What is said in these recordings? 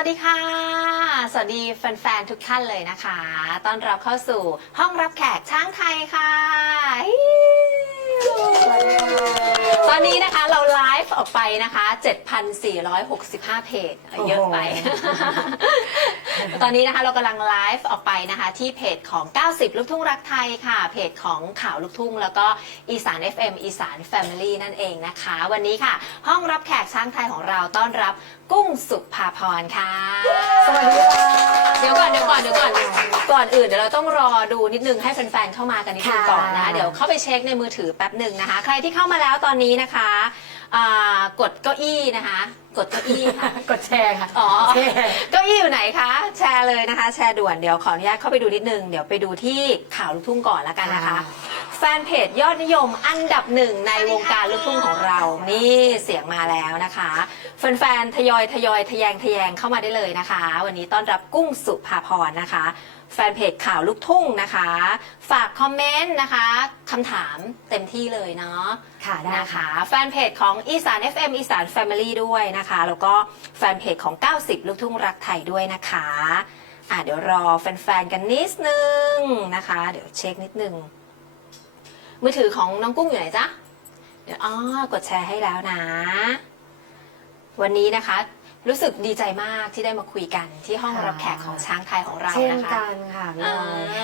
วัสดีค่ะ สวัสดีแฟนๆ ทุกท่านเลยนะคะ ต้อนรับเข้าสู่ห้องรับแขกช้างไทยค่ะฮิ้วตอนนี้นะคะเราไลฟ์ออกไปนะคะ 7,465 เพจเอ่อเยอะไป ตอนนี้นะคะเรากำลังไลฟ์ออกไปนะคะ ที่เพจของ 90 ลูกทุ่งรักไทยค่ะ เพจของข่าวลูกทุ่ง แล้วก็อีสาน FM อีสาน Family นั่นเองนะคะ วันนี้ค่ะ ห้องรับแขกช้างไทยของเราต้อนรับกุ้งสุภาพรค่ะ สวัสดีค่ะ เดี๋ยวก่อนเดี๋ยวก่อนเดี๋ยวก่อนก่อนอื่นเดี๋ยวเราต้องรอดูนิดนึงให้แฟนๆเข้ามากันนิดนึงค่ะก่อนนะคะเดี๋ยวเข้าไปเช็คในมือถือแป๊บหนึ่งนะคะ ใครที่เข้ามาแล้วตอนนี้นะคะ อ่ากดเก้าอี้นะคะ กดเก้าอี้ค่ะ กดแชร์ค่ะ อ๋อแชร์ เก้าอี้อยู่ไหนคะ แชร์เลยนะคะ แชร์ด่วนเดี๋ยวขออนุญาตเข้าไปดูนิดนึง เดี๋ยวไปดูที่ข่าวลูกทุ่งก่อนละกันนะคะ แฟนเพจยอดนิยมอันดับหนึ่งในวงการลูกทุ่งของเรา นี่เสียงมาแล้วนะคะ แฟนๆ ทยอยทยอยทะแยงทะแยงเข้ามาได้เลยนะคะ วันนี้ต้อนรับกุ้งสุภาพรนะคะ แฟนเพจข่าวลูกทุ่งนะคะ ฝากคอมเมนต์นะคะคำถามเต็มที่เลยเนาะค่ะได้นะคะค่ะแฟนเพจของอีสาน FM อีสาน Family ด้วยนะคะ แล้วก็แฟนเพจของ 90 ลูกทุ่งรักไทยด้วยนะคะอะเดี๋ยวรอแฟนๆ กันนิดนึงนะคะ เดี๋ยวเช็คนิดนึง มือถือของน้องกุ้งอยู่ไหนจ๊ะ เดี๋ยวอ๋อกดแชร์ให้แล้วนะ วันนี้นะคะ รู้สึกดีใจมากที่ได้มาคุยกันที่ห้องรับแขกของช้างไทยของเราเช่นนะคะ กันค่ะพี่อ่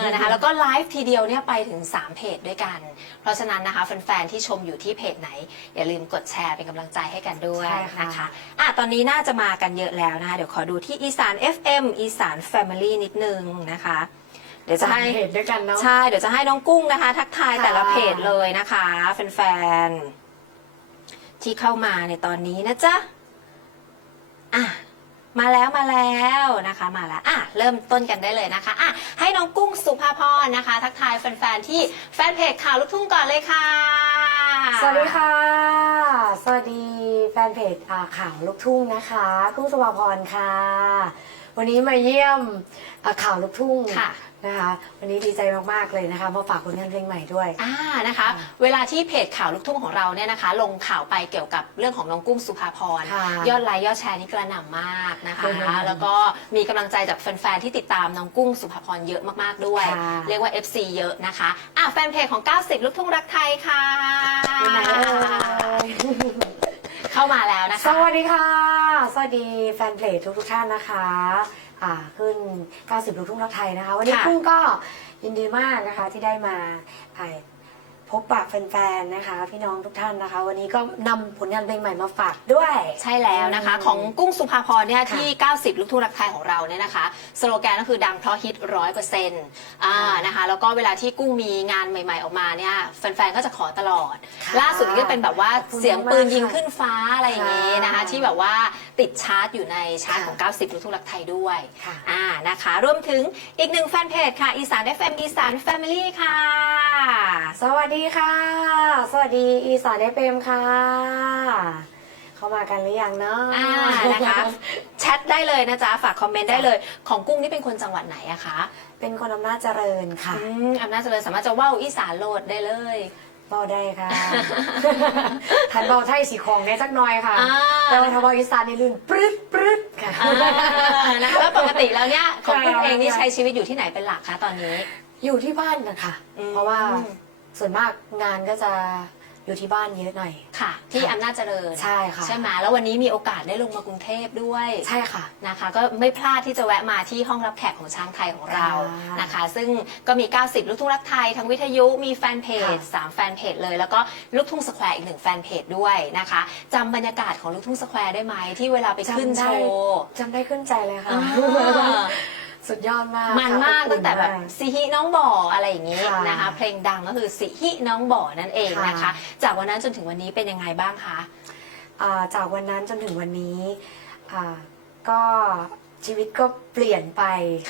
น้อยานะคะแล้วก็ไลฟ์ทีเดียวเนี่ยไปถึง 3 เพจด้วยกัน เพราะฉะนั้นนะคะแฟนๆที่ชมอยู่ที่เพจไหน อย่าลืมกดแชร์เป็นกำลังใจให้กันด้วยนะคะอะตอนนี้น่าจะมากันเยอะแล้วนะคะ เดี๋ยวขอดูที่อีสาน FM อีสาน Family นิดนึงนะคะ เดี๋ยวจะจะให้ให้เพจด้วยกันเนาะใช่เดี๋ยวจะให้น้องกุ้งนะคะ ทักทายค่ะแต่ละเพจเลยนะคะแฟนๆที่เข้ามาในตอนนี้นะจ๊ะอะมาแล้วมาแล้วนะคะมาแล้วอะเริ่มต้นกันได้เลยนะคะอะให้น้องกุ้งสุภาพรนะคะ ทักทายแฟนๆที่แฟนเพจข่าวลูกทุ่งก่อนเลยค่ะ สวัสดีค่ะ สวัสดีแฟนเพจอ่าข่าวลูกทุ่งนะคะ กุ้งสุภาพรค่ะ วันนี้มาเยี่ยมอ่าข่าวลูกทุ่งค่ะ นะคะ วันนี้ดีใจมากๆเลยนะคะมาฝากผลงานเพลงใหม่ด้วย อ่านะคะ เวลาที่เพจข่าวลูกทุ่งของเราเนี่ยนะคะ ลงข่าวไปเกี่ยวกับเรื่องของน้องกุ้งสุภาพร ค่ะยอดไลค์ยอดแชร์นี่กระหน่ำมากนะคะ อืมแล้วก็มีกำลังใจจากแฟนๆที่ติดตามน้องกุ้งสุภาพรเยอะมากๆด้วย ค่ะ เรียกว่า FC เยอะนะคะอะแฟนเพจของ 90 ลูกทุ่งรักไทยค่ะอยู่ไหนเอ่ยเข้ามาแล้วนะสคะวัสดีค่ะ สวัสดีแฟนเพจทุกๆท่านนะคะ อ่า ขึ้น 90 ลูกทุ่งรักไทยนะคะ วันนี้ค่ะ กุ้งก็ยินดีมากนะคะที่ได้มาอ่าพ บปะแฟนๆนะคะ พี่น้องทุกท่านนะคะ วันนี้ก็นำผลงานเพลงใหม่มาฝากด้วย ใช่แล้วนะคะ อืมของกุ้งสุภาพรเนี่ยค่ะที่ 90 ลูกทุ่งรักไทยของเราเนี่ยนะคะสโลแกนก็คือดังเพราะฮิตร้อยเปอร์เซ็นต์อ่าค่ะนะคะแล้วก็เวลาที่กุ้งมีงานใหม่ ๆ ออกมาเนี่ยแฟนๆก็จะขอตลอด ค่ะล่าสุดนี้ก็เป็นแบบว่าขอบคุณเสียงปืนมากๆยิงขึ้นฟ้าอะไรอย่างนี้นะคะ ค่ะที่แบบว่าติดชาร์ตอยู่ในชาร์ตค่ะของ 90 ลูกทุ่งรักไทยด้วยค่ะ อ่านะคะรวมถึงอีกหนึ่งแฟนเพจค่ะอีสาน FM อีสาน Family ค่ะ สวัสดีค่ะ สวัสดีอีสานเอฟเอ็มค่ะ เข้ามากันหรือยังเนาะอ่านะคะแชทได้เลยนะจ๊ะฝากคอมเมนต์ได้เลย ของกุ้งนี่เป็นคนจังหวัดไหนอะคะเป็นคนอำนาจเจริญค่ะอืมอำนาจเจริญสามารถจะว่าวอีสานโหลดได้เลยเบาได้ค่ะทันเบาไทยสีของได้สักหน่อยค่ะ อ่าแต่ว่าถ้าเบาอีสานนี่ลื่นปรึ๊ดปรึ๊ดค่ะ อ่านะคะแล้วปกติแล้วเนี่ยของกุ้งค่ะเองนี่ใช้ชีวิตอยู่ที่ไหนเป็นหลักคะตอนนี้ อยู่ที่บ้านนะคะ อืมเพราะว่า ส่วนมากงานก็จะอยู่ที่บ้านเยอะหน่อย ค่ะ ที่ค่ะอำนาจเจริญใช่ค่ะใช่ไหมแล้ววันนี้มีโอกาสได้ลงมากรุงเทพด้วยใช่ค่ะนะคะ ก็ไม่พลาดที่จะแวะมาที่ห้องรับแขกของช้างไทยของเราค่ะนะคะ ซึ่งก็มี 90 ลูกทุ่งรักไทยทั้งวิทยุมีแฟนเพจค่ะ3แฟนเพจเลย แล้วก็ลูกทุ่งสแควร์อีกหนึ่งแฟนเพจด้วยนะคะจำบรรยากาศของลูกทุ่งสแควร์ได้ไหมที่เวลาไปขึ้นจำได้โชว์จำได้ขึ้นใจเลยค่ะอ่า สุดยอดมากมันค่ะมากอบอุ่ตั้งแต่แบบมากสิฮิน้องบ่ออะไรอย่างนี้ค่ะนะคะ เพลงดังก็คือสิฮิน้องบ่อนั่นเองนะคะค่ะจากวันนั้นจนถึงวันนี้เป็นยังไงบ้างคะอ่าจากวันนั้นจนถึงวันนี้อ่าก็ชีวิตก็เปลี่ยนไป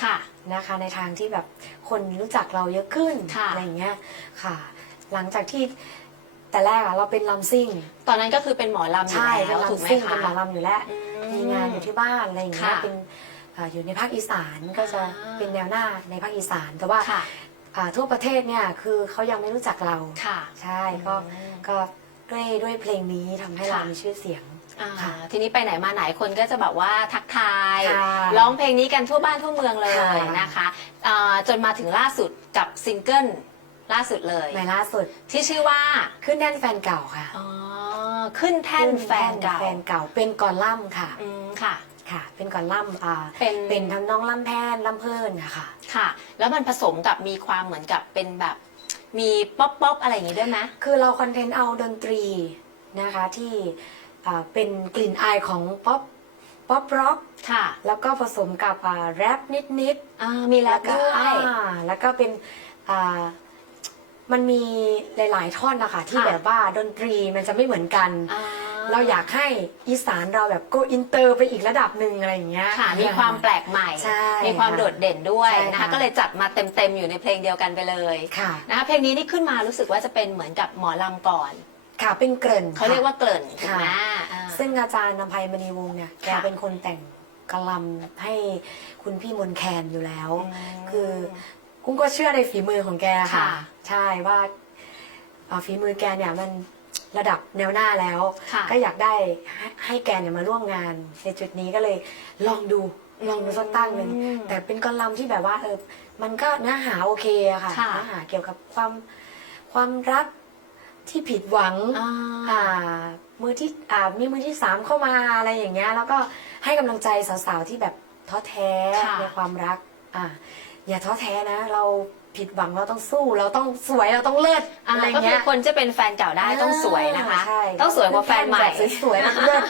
ค่ะนะคะ ในทางที่แบบคนรู้จักเราเยอะขึ้นค่ะอะไรอย่างเงี้ยค่ะ หลังจากที่แต่แรกอะเราเป็นลำซิ่ง ตอนนั้นก็คือเป็นหมอลำอยู่ใช่แล้เป็นวถูกไหมลำซิ่งคะเป็นหมอลำอยู่แล้วอืมีงานอยู่ที่บ้านอะไรอย่างเงี้ยค่ะเป็น อ่าอยู่ในภาคอีสานก็จะอ่า เป็นแนวหน้าในภาคอีสาน แต่ว่าค่ะอ่าทั่วประเทศเนี่ยคือเขายังไม่รู้จักเรา ค่ะใช่ก็อืม ก็ด้วยด้วยเพลงนี้ทำให้เรามีชื่อเสียง อ่าค่ะทีนี้ไปไหนมาไหนคนก็จะแบบว่าทักทายค่ะร้องเพลงนี้กันทั่วบ้านทั่วเมืองเลยค่ะ นะคะอ่าจนมาถึงล่าสุดกับซิงเกิลล่าสุดเลย ในล่าสุดที่ชื่อว่าขึ้นแท่นแฟนเก่าค่ะอ๋อขึ้นแท่นแฟนเก่าแฟนเก่าเป็นกอลัมน์ค่ะ อืมค่ะ ค่ะ เป็นกอลัมน์อ่าเป็น เป็นทำนองล่ำแพนล่ำเพลินนะคะ ค่ะ แล้วมันผสมกับมีความเหมือนกับเป็นแบบ มีป๊อปป๊อปอะไรอย่างงี้ด้วยไหม คือเราคอนเทนต์เอาดนตรีนะคะที่อ่าเป็นกลิ่นอายของป๊อปป๊อปร็อกค่ะแล้วก็ผสมกับอ่าแรปนิดอ่ามีๆแรปด้วย อ่าแล้วก็เป็นอ่ามันมีหลาย ๆ ท่อนนะคะที่ค่ะ แบบว่าดนตรีมันจะไม่เหมือนกัน อ่ เราอยากให้อีสานเราแบบโกอินเตอร์ไปอีกระดับหนึ่งอะไรอย่างเงี้ย ค่ะมีความแปลกใหม่ ใช่มีความโดดเด่นด้วยใช่นะคะ ค่ะก็เลยจัดมาเต็มๆอยู่ในเพลงเดียวกันไปเลยค่ะ นะคะเพลงนี้นี่ขึ้นมารู้สึกว่าจะเป็นเหมือนกับหมอลำก่อน ค่ะเป็นเกริ่นเขาเรียกค่ะ ว่าเกริ่นถูกไหมค่ะ อ่า ซึ่งอาจารย์นภัยมณีวงศ์เนี่ยแกค่ะ เป็นคนแต่งกะลำให้คุณพี่มนต์แคนอยู่แล้วอืมคือ กุ้งก็เชื่อในฝีมือของแกค่ะ ค่ะ ใช่ว่าเอ่อฝีมือแกเนี่ยมัน ระดับแนวหน้าแล้ว ค่ะ ก็อยากได้ให้ให้แกเนี่ยมาร่วมงาน ในจุดนี้ก็เลยลองดูลองดูสักตั้งหนึ่งอืมแต่เป็นกอลัมน์ที่แบบว่าเออมันก็เนื้อหาโอเคอะค่ะค่ะ เนื้อหาเกี่ยวกับความความรักที่ผิดหวัง อ่า อ่ามือที่อ่ามีมือที่สามเข้ามาอะไรอย่างเงี้ยแล้วก็ให้กำลังใจสาวๆที่แบบท้อแท้ค่ะ ในความรักอ่าอย่าท้อแท้นะ เรา ผิดหวังเราต้องสู้เราต้องสวยเราต้องเลิศอ่าอะไรก็คืเงี้อยคนจะเป็นแฟนเก่าได้ต้องสวยนะคะ ใช่ต้องสวยกว่าแฟนใหม่ แบบสวยๆเลิศ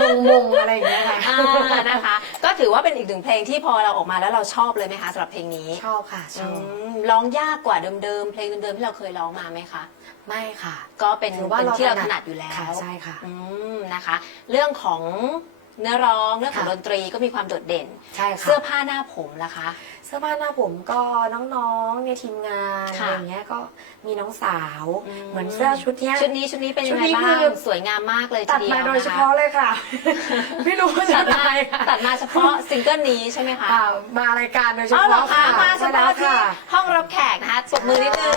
ลงมงอะไรอย่างเงี้ยค่ะอ่านะคะ ก็ถือว่าเป็นอีกหนึ่งเพลงที่พอเราออกมาแล้วเราชอบเลยไหมคะสำหรับเพลงนี้ชอบค่ะชอือบมร้องยากกว่าเดิมๆเพลงเดิมๆที่เราเคยร้องมาไหมคะไม่ค่ะ ก็เป็นถือว่าเป็นเราที่เราถถนันัดดอยู่แล้วค่ะใช่ค่ะ อืมนะคะ เรื่องของเนื้อร้องเรื่องของค่ะ ดนตรีก็มีความโดดเด่น ใช่ค่ะ เสื้อผ้าหน้าผมล่ะคะ เสื้อผ้าหน้าผมก็น้องๆในทีมงานค่ะ อะไรอย่างเงี้ยก็มีน้องสาวอืมเหมือนเสื้อชุดเนี้ย ชุดนี้ชุดนี้เป็นชุยังดไงนี้บ้าคืงอ สวยงามมากเลยตัดทีเดียวมาโดยเฉนะคะพาะเลยค่ะ ไม่รู้ว่าจะตัดมาทำไมค่ะตัดมาเฉพาะซิงเกิลนี้ใช่ไหมคะอ่ามารายการโดยเฉอ๋อเหรอพาะคะมาเฉใช่พาะแล้วที่ค่ะห้องรับแขกนะคะปรบมือนิดนึง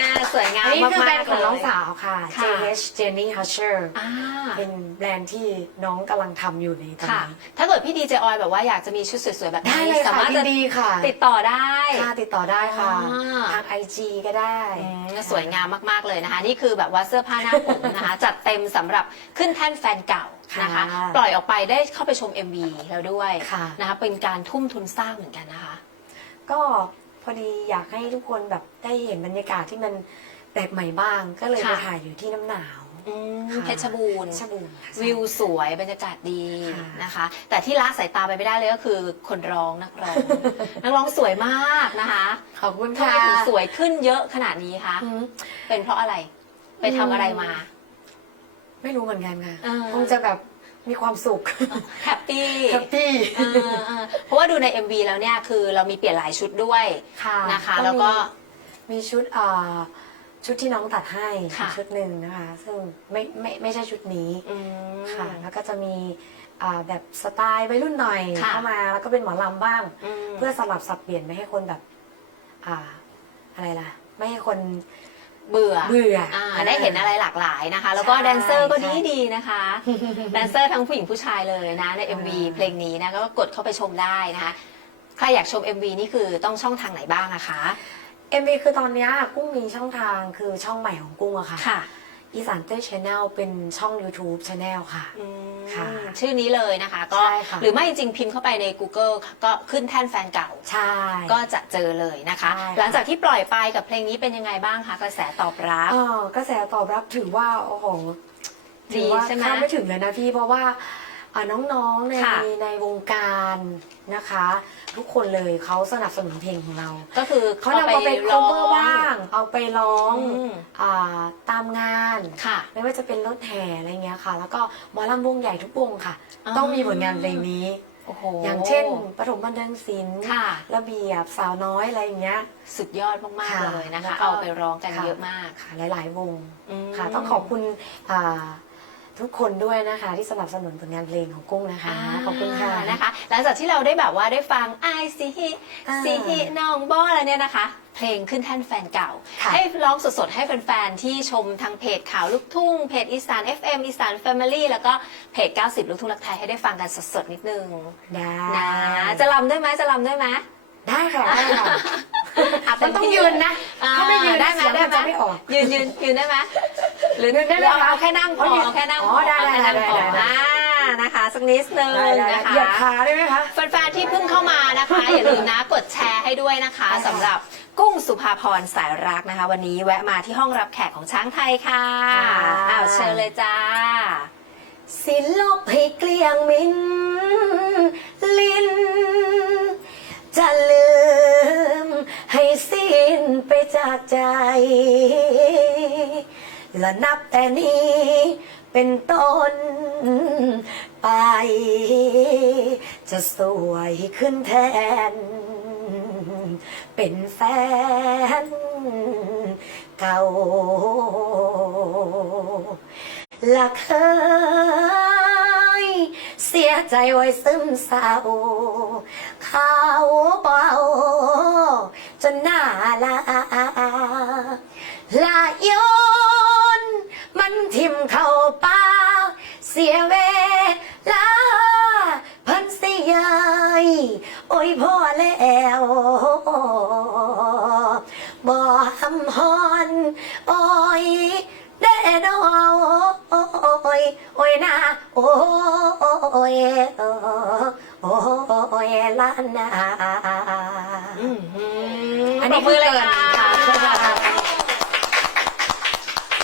อ่าสวยงามอันนี้มากคือแบรนๆด์ของเลยน้องสาวค่ะ ค่ะ JH Jenny Husher อ่า เป็นแบรนด์ที่น้องกำลังทำอยู่ในตอนค่ะ นี้ ถ้าเกิดพี่ดีเจออยแบบว่าอยากจะมีชุดสวยๆแบบได้นี้เลยสาค่ะมารถจะดีๆค่ะติดต่อได้ค่ะติดต่อได้ค่ะ อ่า ทาง IG ก็ได้ อืมสวยงามมาก ๆ เลยนะคะ นี่คือแบบว่าเสื้อผ้าหน้าผมนะคะ จัดเต็มสำหรับขึ้นแท่นแฟนเก่านะคะ ค่ะปล่อยออกไปได้เข้าไปชม MV แล้วด้วยค่ะ นะคะเป็นการทุ่มทุนสร้างเหมือนกันนะคะ ก็พอดีอยากให้ทุกคนแบบได้เห็นบรรยากาศที่มันแปลกใหม่บ้าง ก็เลยค่ะไปถ่ายอยู่ที่น้ำหนาว อืมค่ะ เพชรบูรณ์เพชรบูรณ์ค่ะ วิวสวยบรรยากาศดีค่ะ นะคะ แต่ที่ละสายตาไปไม่ได้เลยก็คือคนร้องนักร้อง นักร้องสวยมากนะคะขอบคุณทำไมค่ะถึงสวยขึ้นเยอะขนาดนี้คะอืม เป็นเพราะอะไรไปทำอะไรมา ไม่รู้เหมือนกันค่ะอ่าคงจะแบบมีความสุขแฮปปี้แฮปปี้เออเออเพราะว่าดูใน MV แล้วเนี่ยคือเรามีเปลี่ยนหลายชุดด้วยค่ะนะคะมีแล้วก็มีชุดเอ่อ ชุดที่น้องตัดให้ค่ะ ชุดหนึ่งนะคะ ซึ่งไม่ไม่ไม่ใช่ชุดนี้อืม ค่ะแล้วก็จะมีอ่าแบบสไตล์วัยรุ่นหน่อยค่ะ เข้ามาแล้วก็เป็นหมอลำบ้าง ม เพื่อสลับสับเปลี่ยนไม่ให้คนแบบ อ่า อะไรล่ะ ไม่ให้คนเบื่อเบื่ออ่าอ่าได้เห็นอะไรหลากหลายนะคะ แล้วก็ใช่แดนเซอร์ก็ดีใช่ดีนะคะ แดนเซอร์ทั้งผู้หญิงผู้ชายเลยนะ ใน MV อ่า เพลงนี้นะก็กดเข้าไปชมได้นะคะ ใครอยากชม MV นี่คือต้องช่องทางไหนบ้างนะคะ เอ็มวีคือตอนเนี้ยกุ้งมีช่องทางคือช่องใหม่ของกุ้งอะค่ะ ค่ะอีสานเต้ชแนลเป็นช่อง YouTube Channel ค่ะอืมค่ะชื่อนี้เลยนะคะก็ใช่ค่ะ หรือไม่จริงๆพิมพ์เข้าไปใน Google ก็ขึ้นแท่นแฟนเก่า ใช่ ก็จะเจอเลยนะคะ ใช่ค่ะ หลังจากที่ปล่อยไปกับเพลงนี้เป็นยังไงบ้างคะกระแสตอบรับ เออกระแสตอบรับถือว่า โอ้โหดีถือว่าใช่ไหม คาดไม่ถึงเลยนะพี่เพราะว่าอ่า น้องๆในค่ะ ในวงการนะคะ ทุกคนเลยเขาสนับสนุนเพลงของเราก็คือเขานำมาไป ร้อง cover บ้าง เอาไปร้องอืมอ่าตามงาน ค่ะ ไม่ว่าจะเป็นรถแห่อะไรเงี้ยค่ะ แล้วก็หมอลำวงใหญ่ทุกวงค่ะอ่าต้องมีผลงานเพลงนี้ โอ้โหอย่างเช่นปฐมบันเทิงศิลป์ค่ะ ระเบียบสาวน้อยอะไรอย่างเงี้ย สุดยอดมากค่ะๆเลยนะแล้คะ วก็เอาไปร้องกันค่ะ เยอะมากค่ะหลายๆวงอืมค่ะ ต้องขอบคุณอ่า ทุกคนด้วยนะคะ ที่สนับสนุนผลงานเพลงของกุ้งนะคะขอบคุณค่ะานะคะ หลังจากที่เราได้แบบว่าได้ฟังไอซีฮิอ่าซีฮิน้องบอแล้วเนี่ยนะคะ เพลงขึ้นแท่นแฟนเก่าค่ะให้ร้องสดๆ ให้แฟนๆ ที่ชมทางเพจข่าวลูกทุ่ง เพจอีสาน FM อีสาน Family แล้วก็เพจ 90 ลูกทุ่งรักไทยให้ได้ฟังกันสดๆ นิดนึงได้นะจะรำได้ไหมจะรำได้ไหม ได้ค่ะได้ค่ะะมันต้องเที่ยืนนะอ่ถ้าไม่ยืนได้ไหมเสียงได้มันไหมจะไม่ออก ยืนยืนยืนได้ไหมหรือยืนได้ไหมรือคะเอาแค่นั่งพอเอายืนเอาแค่นั่งอ๋พออได้เอาแค่นั่งได้พอได้ได้อ่านะคะสักนิดนึงได้ได้นะคะเหยียบขาได้ไหมคะแฟนๆที่เพิ่งเข้ามานะคะ อย่าลืมนะกดแชร์ให้ด้วยนะคะได้ค่ะสำหรับกุ้งสุภาพรสายรักนะคะ วันนี้แวะมาที่ห้องรับแขกของช้างไทยค่ะอ้าวเชิญเลยจ้าสิลบให้เกลี้ยงมินลิน จะลืม ให้สิ้นไปจากใจ และนับแต่นี้เป็นต้นไป จะสวยขึ้นแทน เป็นแฟนเก่าละเคยเสียใจไว้ซึมเศร้า เขาเบาจนหน้าลาลายนมันทิมเข้าป่าเสียเวลาเพันเสียยโอ้ยพ่อแล้วบ่หำฮอนโอ้ยแน่นอโอ้ยโอ้ยนะโอ้ยโอ้ย ล้านนาอืมอันนี้ปรบมือเลยคือเกินค่ะค่ะ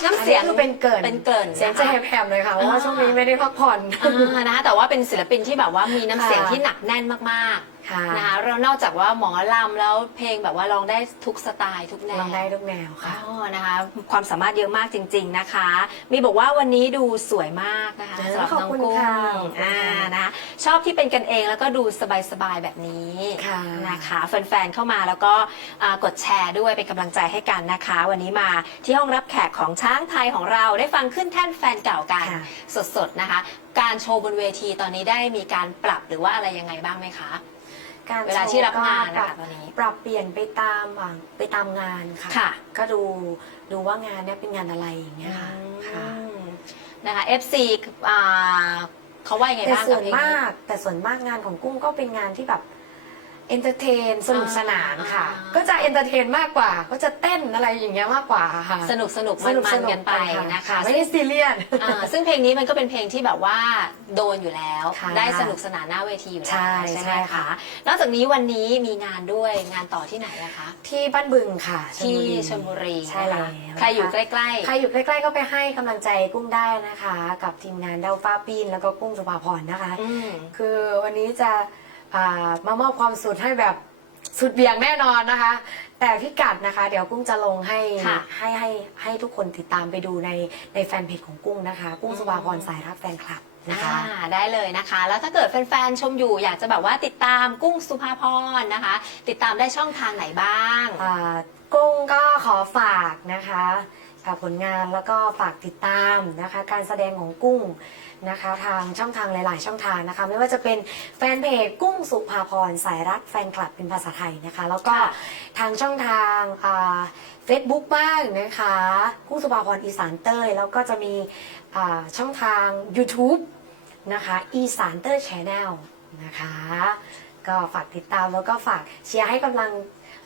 น้ำเสียงอันนี้คือเป็นเกินเป็นเกินเสียงจะนะคะแหบๆเลยค่ะเพราะว่าอ่าช่วงนี้ไม่ได้พักผ่อนอ่านะคะแต่ว่าเป็นศิลปินที่แบบว่ามีน้ำเสียงค่ะที่หนักแน่นมาก ค่ะๆนะคะเรานอกจากว่าหมอลำแล้วเพลงแบบว่าร้องได้ทุกสไตล์ทุกแนวลองได้ทุกแนวอ๋ค่ะอนะคะความสามารถเยอะมากจริง ๆนะคะ มีบอกว่าวันนี้ดูสวยมากนะคะเออสำหรับขอบน้องคุณกุ้งค่ะอ่านะคะชอบที่เป็นกันเองแล้วก็ดูสบายๆแบบนี้ค่ะ นะคะแฟนๆเข้ามาแล้วก็อ่ากดแชร์ด้วยเป็นกำลังใจให้กันนะคะ วันนี้มาที่ห้องรับแขกของช้างไทยของเราได้ฟังขึ้นแท่นแฟนเก่ากัน ค่ะ สดๆนะคะ การโชว์บนเวทีตอนนี้ได้มีการปรับหรือว่าอะไรยังไงบ้างไหมคะ การเวลาที่รับงานโชว์ก็นะคะตอนนี้ ปรับเปลี่ยนไปตามอ่าไปตามงานค่ะ ค่ะ ก็ดูดูว่างานเนี้ยเป็นงานอะไรอย่างเงี้ยค่ะค่ะ อืมนะคะ FC อ่าเขาว่ายังไงแต่บ้างส่กับวนเพลงนี้ มากแต่ส่วนมากงานของกุ้งก็เป็นงานที่แบบ เอนเตอร์เทนสนุกสนานค่ะอ่าก็จะเอนเตอร์เทนมากกว่า ก็จะเต้นอะไรอย่างเงี้ยมากกว่าค่ะ สนุกสนุกสมันนุกมัสนนุกกันไปนะคะไม่ได้ซีเรียสอ่าซึ่งเพลงนี้มันก็เป็นเพลงที่แบบว่าโดนอยู่แล้วค่ะได้สนุกสนานหน้าเวทีอยู่แล้วใช่ใช่ไหมใช่คะค่ะนอกจากนี้วันนี้มีงานด้วยงานต่อที่ไหนอะคะ ที่บ้านบึงค่ะ ที่ชลบุรีใช่แล้วนะคะใครอยู่ใกล้ใครอยู่ใกล้ๆก็ไปให้กำลังใจกุ้งได้นะคะ กับทีมงานเดาฟ้าปีนแล้วก็กุ้งสุภาพรนะคะๆอืมคือวันนี้จะ อ่ามามอบความสุดให้แบบสุดเบี่ยงแน่นอนนะคะ แต่พิกัดนะคะ เดี๋ยวกุ้งจะลงให้ค่ะให้ให้ให้ทุกคนติดตามไปดูในในแฟนเพจของกุ้งนะคะ กุ้งสุภาพรสายรักแฟนคลับนะคะ อ่าได้เลยนะคะ แล้วถ้าเกิดแฟนๆชมอยู่อยากจะแบบว่าติดตามกุ้งสุภาพรนะคะ ติดตามได้ช่องทางไหนบ้าง อ่ากุ้งก็ขอฝากนะคะฝากผลงานแล้วก็ฝากติดตามนะคะ การแสดงของกุ้ง นะคะ ทางช่องทางหลาย ๆ ช่องทางนะคะ ไม่ว่าจะเป็นแฟนเพจกุ้งสุภาพรสายรักแฟนคลับเป็นภาษาไทยนะคะ แล้วก็ค่ะทางช่องทางเฟซบุ๊กบ้างนะคะกุ้งสุภาพรอีสานเต้ยแล้วก็จะมีอ่าช่องทาง YouTube นะคะอีสานเต้ยชแนลนะคะ ก็ฝากติดตามแล้วก็ฝากเชียร์ให้กำลัง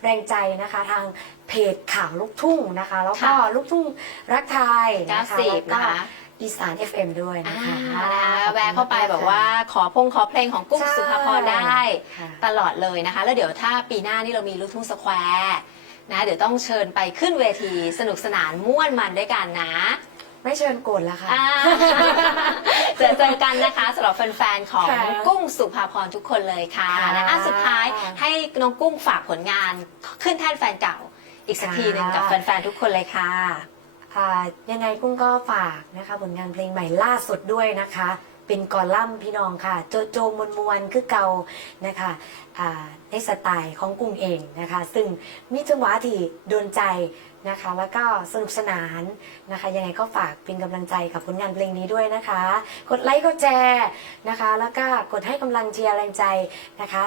แรงใจนะคะทางเพจข่าวลูกทุ่งนะคะ แล้วก็ค่ะลูกทุ่งรักไทยนะคะ90แล้วก็นะคะ อีสาน FM ด้วยอ่านะคะนะคะแวะเข้าไปแบบว่าขอพงขอเพลงของกุ้งใช่สุภาพรได้ ค่ะตลอดเลยนะคะ แล้วเดี๋ยวถ้าปีหน้านี่เรามีลูกทุ่งสแควร์นะเดี๋ยวต้องเชิญไปขึ้นเวทีสนุกสนานม่วนมันด้วยกันนะไม่เชิญโกรธแล้วค่ะ อ่าเจอเจอกันนะคะสำหรับแฟนๆ ของค่ะ กุ้งสุภาพรทุกคนเลยค่ะค่ะนะอะสุดท้ายให้น้องกุ้งฝากผลงานขึ้นแท่นแฟนเก่า อีกสักค่ะทีหนึ่งกับแฟนๆ ทุกคนเลยค่ะอ่า ยังไงกุ้งก็ฝากนะคะ ผลงานเพลงใหม่ล่าสุดด้วยนะคะ เป็นกอลัมน์พี่น้องค่ะ โจโจมวลมวลคือเก่านะคะในสไตล์ของกุ้งเองนะคะ ซึ่งมีจังหวะที่โดนใจนะคะ แล้วก็สนุกสนานนะคะ ยังไงก็ฝากเป็นกำลังใจกับผลงานเพลงนี้ด้วยนะคะ กดไลค์กดแชร์นะคะ แล้วก็กดให้กำลังเชียร์แรงใจนะคะ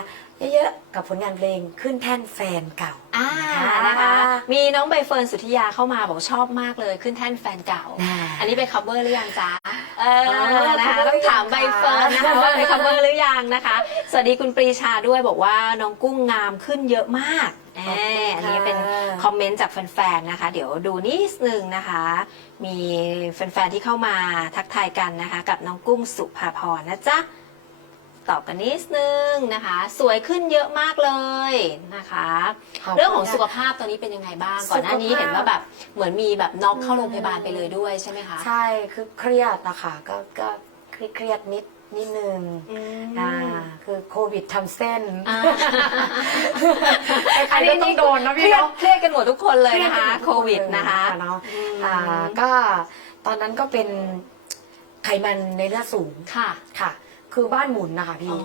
เยอะๆ กับผลงานเพลงขึ้นแท่นแฟนเก่า อ่าค่ะนะคะ มีน้องใบเฟิร์นสุทธิยาเข้ามาบอกชอบมากเลยขึ้นแท่นแฟนเก่าอ่าอันนี้ไป cover หรือยังจ๊ะเอออนะคะ cover ต้องถามใบเฟิร์นนะคะค่ะว่าไป cover หรือยังนะคะ สวัสดีคุณปรีชาด้วยบอกว่าน้องกุ้งงามขึ้นเยอะมากแหมอันนี้เป็นคอมเมนต์จากแฟนๆนะคะ เดี๋ยวดูนิดนึงนะคะ มีแฟนๆที่เข้ามาทักทายกันนะคะ กับน้องกุ้งสุภาพรนะจ๊ะ ตอบกันนิดนึงนะคะ สวยขึ้นเยอะมากเลยนะคะขบคุณเรื่องของนะสุขภาพตอนนี้เป็นยังไงบ้าง ก่อนหน้านี้สุขภาพ เห็นว่าแบบเหมือนมีแบบน็อกเข้าโรงพยาบาลไปเลยด้วยใช่ไหมคะใช่คือเครียดนะคะก็ก็เครียดนิดนิดนึงอืมอ่าคือโควิดทำเส้น อ่าใครๆก็ต้องโดนนะพี่เครียดเนาะเครียดกันหมดทุกคนเลยนะคะเครียดกันหมดโควิดนะคะเนาะอืมอ่าก็ตอนนั้นก็เป็นไขมันในเลือดสูงค่ะ ค่ะ คือบ้านหมุนนะคะอ๋พี่อ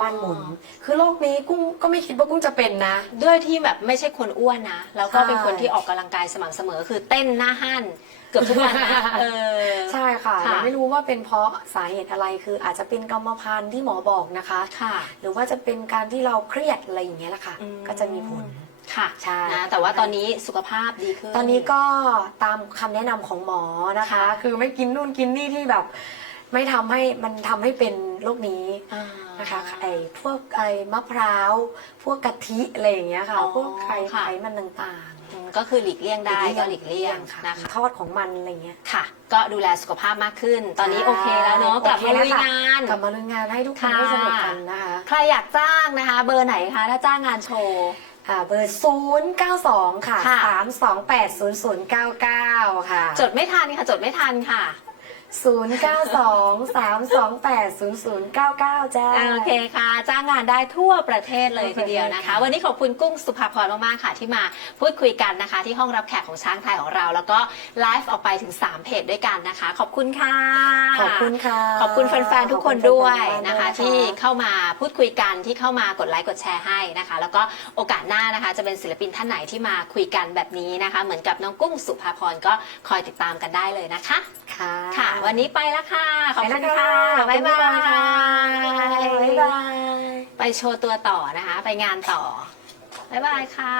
บ้านหมุน คือโรคนี้กุ้งก็ไม่คิดว่ากุ้งจะเป็นนะ ด้วยที่แบบไม่ใช่คนอ้วนนะ แล้วก็ใช่เป็นคนที่ออกกำลังกายสม่ำเสมอ คือเต้นหน้าห้านเกือบทุกวันนะเออใช่ค่ะค่ะยังไม่รู้ว่าเป็นเพราะสาเหตุอะไรคืออาจจะเป็นกรรมพันธุ์ที่หมอบอกนะคะค่ะ หรือว่าจะเป็นการที่เราเครียดอะไรอย่างเงี้ยแหละค่ะอืมก็จะมีผลค่ะใช่นะแต่ว่าตอนนี้สุขภาพดีขึ้น ตอนนี้ก็ตามคำแนะนำของหมอนะคะค่ะคือไม่กินนู่นกินนี่ที่แบบ ไม่ทำให้มันทำให้เป็น โรคนี้อ่านะคะไอ้พวกไอ้มะพร้าว พวกกะทิอะไรอย่างเงี้ยค่ะ อ๋อพวกไข่ค่ะ ไขมันต่างอืมก็คือหลีกเลี่ยงๆได้ก็หลีกเลี่ยงค่ะนะคะ ทอดของมันอะไรเงี้ย ค่ะ ก็ดูแลสุขภาพมากขึ้น ตอนนี้ใช่โอเคแล้วเนาะกลับมาโอเคแล้วลุยค่ะงาน กลับมาลุยงานให้ทุกคนค่ะ ได้สนุกกันนะคะใครอยากจ้างนะคะ เบอร์ไหนคะถ้าจ้างงานโชว์ อ่าเบอร์ 0 9 2 ค่ะ ค่ะ 3 2 8 0 0 9 9 ค่ะ จดไม่ทันค่ะจดไม่ทันค่ะ 0 9 2 3 2 8 0 0 9 9 จ้า โอเคค่ะ จ้างงานได้ทั่วประเทศเลยทีเดียวนะคะค่ะวันนี้ขอบคุณกุ้งสุภาพรมาก ๆ ค่ะ ที่มาพูดคุยกันนะคะ ที่ห้องรับแขกของช้างไทยของเรา แล้วก็ไลฟ์ออกไปถึง 3 เพจด้วยกันนะคะ ขอบคุณค่ะ ขอบคุณค่ะขอบคุณแฟน ๆ ทุกคนด้วยนะคะ ขอบณแฟๆที่เข้ามาพูดคุยกันที่เข้ามากดไลค์กดแชร์ให้นะคะ แล้วก็โอกาสหน้านะคะ จะเป็นศิลปินท่านไหนที่มาคุยกันแบบนี้นะคะ เหมือนกับน้องกุ้งสุภาพรก็คอยติดตามกันได้เลยนะคะ ค่ะ ค่ะวันนี้ไปแล้วค่ะ ขอบไปคุแล้ณวค่ะขอบบ๊ายคุณบาทุกคนค่ะยบ๊ายบาย ไปโชว์ตัวต่อนะคะ ไปงานต่อ บ๊ายบายค่ะ